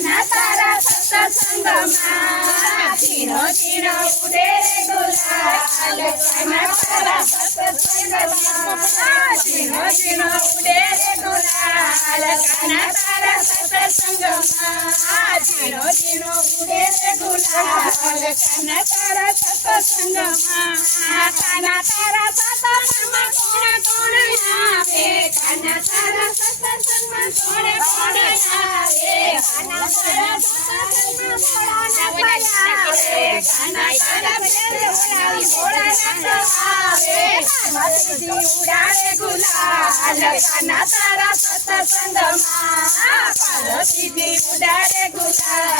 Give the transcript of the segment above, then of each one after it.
કાના તારા સત્સંગમાં ઝીણો ઝીણો ઉડે ગુલાલ કાના તારા સત્સંગમાં ઝીણો ઝીણો ઉડે ગુલાલ કાના તારા સત્સંગમાં ઝીણો ઝીણો ઉડે ગુલાલ કાના તારા સત્સંગમાં કાના તારા સત્સંગમાં કોણ કોણ આવે કાના તારા સત્સંગમાં ઉડાડે ગુલાલ. કાના તારા સત્સંગમાં પાર્વતીજી ઉડાડે ગુલાલ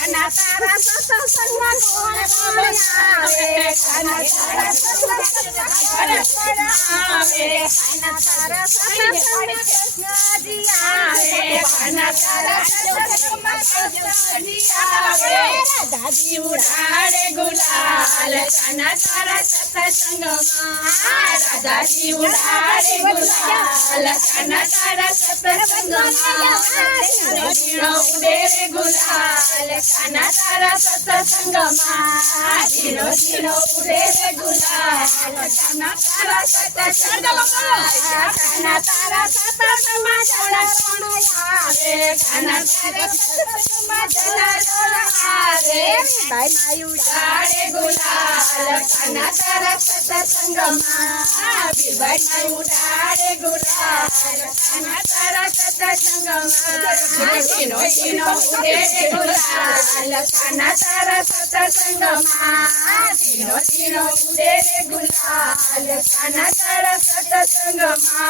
કાના તારા સત્સંગમાં કોણ કોણ આવે કાના તારા સત્સંગમાં કોણ આવે કાના તારા સત્સંગમાં કૃષ્ણજી આવે કાના તારા સત્સંગમાં કૃષ્ણજી આવે રાધાજી ઉડાડે ગુલાલ કાના તારા સત્સંગમાં દાદી ઉડાડે ગુલાલ કાના તારા સત્સંગમાં ગુલાલ કાના તારા સત્સંગમાં ઝીણો ઝીણો ઉડે રે ગુલાલ કાના તારા સત્સંગમાં કાના તારા સત્સંગમાં જળ કોણ આવે કાના તારા સત્સંગમાં लसना तारा सता संगमा तीनो तीनो उडे रे गुलाल लसना तारा सता संगमा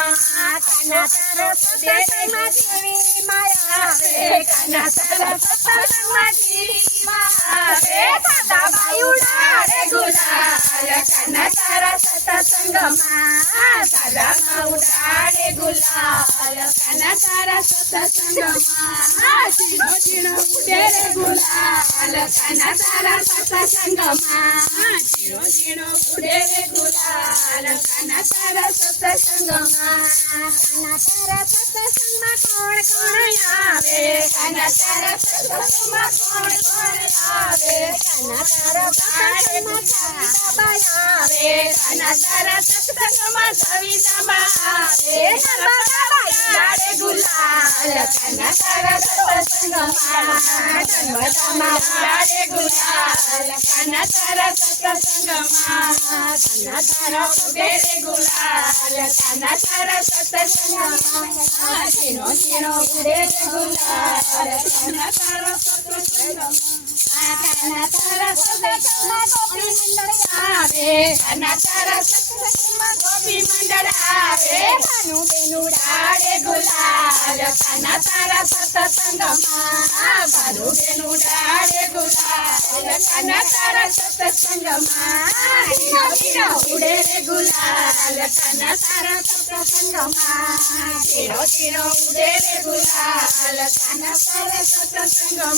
काना तारा सता संगमा देवी माया रे काना तारा सता संगमा देवी माया रे सदा बाई उडा रे गुलाल काना तारा सता संगमा सदा उडा रे गुलाल काना तारा सता संगमा तीनो तीनो उडे కులాల కన సరస్వత సంగమా. జీవో జీణో గుడే కులాల కనకర సత్సంగమా కనకర సత్సంగమ కోణ కోణ యావే కనకర సత్సంగమ కోణ కోణ యావే కనకర సత్సంగమ సవితమ యావే కనకర సత్సంగమ సవితమ యావే నర్మదా యాడే గులాల కనకర సత్సంగమ నర్మదా యాడే గులాల కనకర సత్సంగమ ગુલાલ મંડળ આવે કાના તારા ગોપી મંડળ આવે ભાનુ બેન ડાળે ગુલાલ કાના તારા સત્સંગમાં ભાનુ બેન ડાળે ગુલાલ કાના તારા ઝીણો ઝીણો ઉડે રે ગુલાલ કાના તારા પ્રસંગમાં ઝીણો ઝીણો ઉડે રે ગુલાલ કાના તારા સત્સંગમાં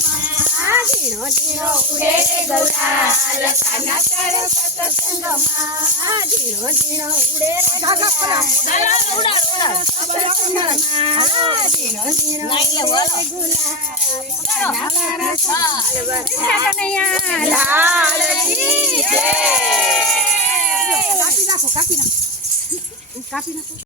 ઝીણો ઝીણો ઉડે રે ગુલાલ કાના તારા સત્સંગમાં ઝીણો ઝીણો ઉડે રે ગુલાલ સત્સંગમાં ઝીણો ઝીણો ઉડે રે ગુલાલ કાના કનૈયા લાલ કી જય કાપી નાખો કાપી નાખો કાપી નાખો